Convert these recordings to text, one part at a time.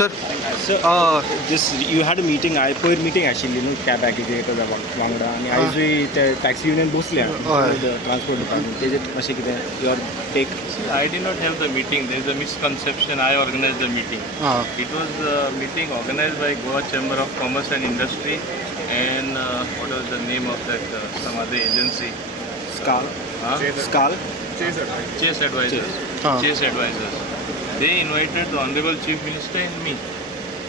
Sir So, this you had a meeting, पयर meeting actually, cab aggregator वांगडा आनी आयज ते टॅक्सी युनियन बसल्या ट्रान्सपोर्ट डिपार्टमेंट तेजेर अशें कितें your take? I did not have the meeting. There is a misconception. I organized the meeting. It was a meeting organized by Goa Chamber of Commerce and Industry and what was the name of that some other agency? Skal. Chase Advisors. Chase Advisors. They invited the Honorable Chief Minister and me.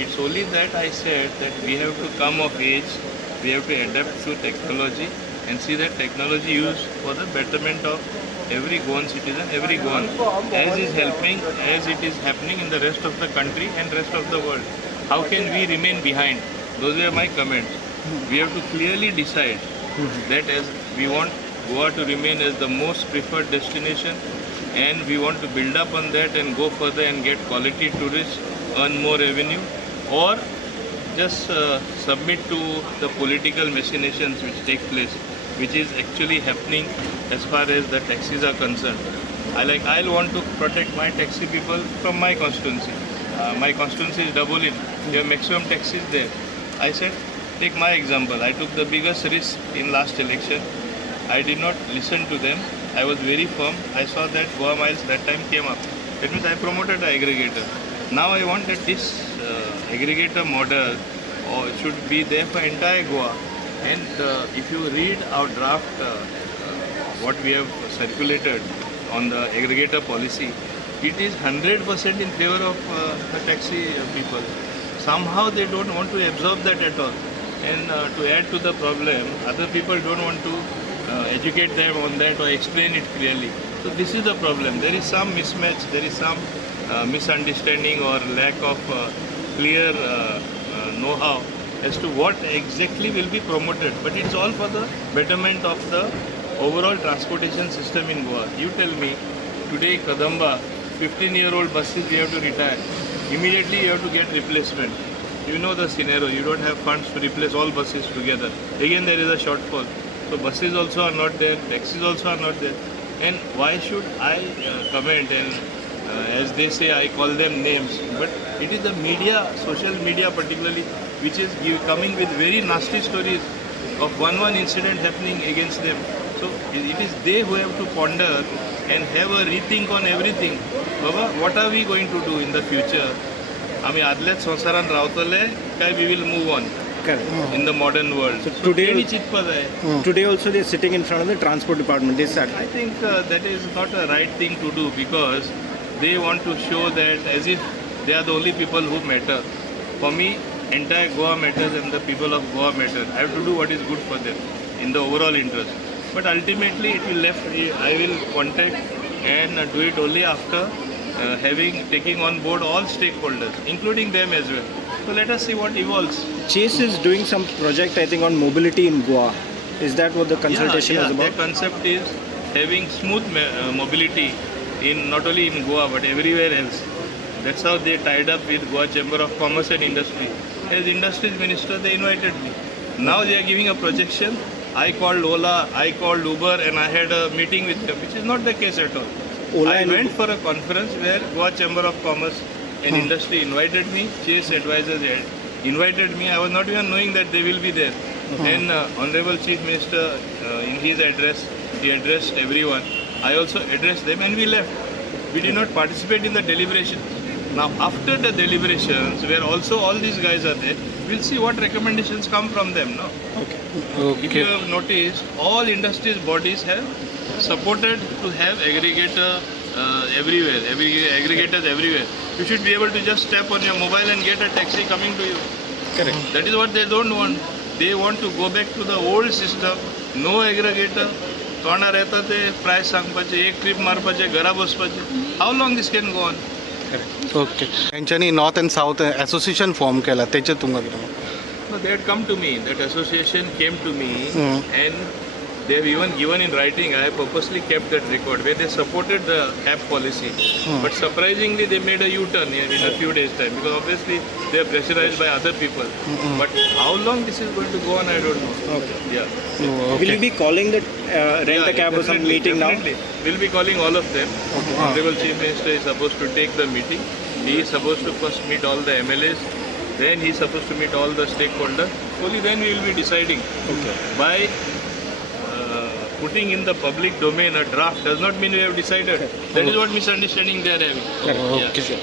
It's only that I said that we have to come of age, we have to adapt to technology and see that technology used for the betterment of every Goan citizen, every Goan, as is helping, as it is happening in the rest of the country and rest of the world. How can we remain behind? Those were my comments. We have to clearly decide that as we want Goa to remain as the most preferred destination and we want to build up on that and go further and get quality tourists, earn more revenue, or just submit to the political machinations which take place, which is actually happening as far as the taxis are concerned. I'll want to protect my taxi people from my constituency. My constituency is double in. There are maximum taxis there. I said, take my example. I took the biggest risk in last election. I did not listen to them. I was very firm. I saw that Goa Miles that time came up. That means I promoted an aggregator. Now I want that this aggregator model should be there for entire Goa. And if you read our draft, what we have circulated on the aggregator policy, it is 100% in favor of the taxi people. Somehow they don't want to absorb that at all. And to add to the problem, other people don't want to educate them on that or explain it clearly. So this is the problem. There is some mismatch, there is some misunderstanding or lack of clear know-how as to what exactly will be promoted. But it's all for the betterment of the overall transportation system in Goa. You tell me, today Kadamba, 15-year-old buses we have to retire. Immediately you have to get replacement. You know the scenario, you don't have funds to replace all buses together. Again there is a shortfall. So buses also are not there, taxis also are not there. And why should I comment and as they say, I call them names, but it is the media, social media particularly, which is coming with very nasty stories of one incident happening against them. So it is they who have to ponder and have a rethink on everything. Baba, what are we going to do in the future? आम्ही आदल्याच संवसारान रावतले काय we will move on in the modern world. So today also they are sitting in front of the transport department. They said, I think that is not a right thing to do because they want to show that as if they are the only people who matter. For me, entire Goa matters and the people of Goa matter. I have to do what is good for them in the overall interest. But ultimately, I will contact and do it only after taking on board all stakeholders, including them as well. So let us see what evolves. Chase is doing some project, I think, on mobility in Goa. Is that what the consultation is about? Their concept is having smooth mobility in not only in Goa but everywhere else. That's how they tied up with Goa Chamber of Commerce and Industry. As Industries Minister, they invited me. Now they are giving a projection. I called Ola, I called Uber, and I had a meeting with them, which is not the case at all. I went for a conference where Goa Chamber of Commerce and Industry invited me. Chase Advisors had invited me. I was not even knowing that they will be there. And Honorable Chief Minister, in his address, he addressed everyone. I also addressed them and we left. We did not participate in the deliberations. Now after the deliberations, where also all these guys are there, we'll see what recommendations come from them. No? Okay. If you have noticed, all industries bodies have supported to have aggregator everywhere, aggregators everywhere. You should be able to just tap on your mobile and get a taxi coming to you. Correct. That is what they don't want. They want to go back to the old system, no aggregator. तोंडा येता ते प्रायस सांगपाचे एक trip मारपाचे घरा बसपाचे. How long this can go on? Okay. त्यांच्यानी north and south association form केला त्याचे तुमकां कितें? No, they had come to me. That association came to me and they have even given in writing. I have purposely kept that record where they supported the cap policy. But surprisingly, they made a U-turn in a few days' time because obviously they are pressurized by other people. But how long this is going to go on, I don't know. Okay. Yeah. Will you be calling the rent a cab or some meeting definitely. now? We'll be calling all of them. Honorable Chief Minister is supposed to take the meeting He is supposed to first meet all the MLAs, then he is supposed to meet all the stakeholders. Only then we will be deciding. Okay. By putting in the public domain a draft does not mean we have decided. That is what misunderstanding they are having. Correct. Okay. Yeah.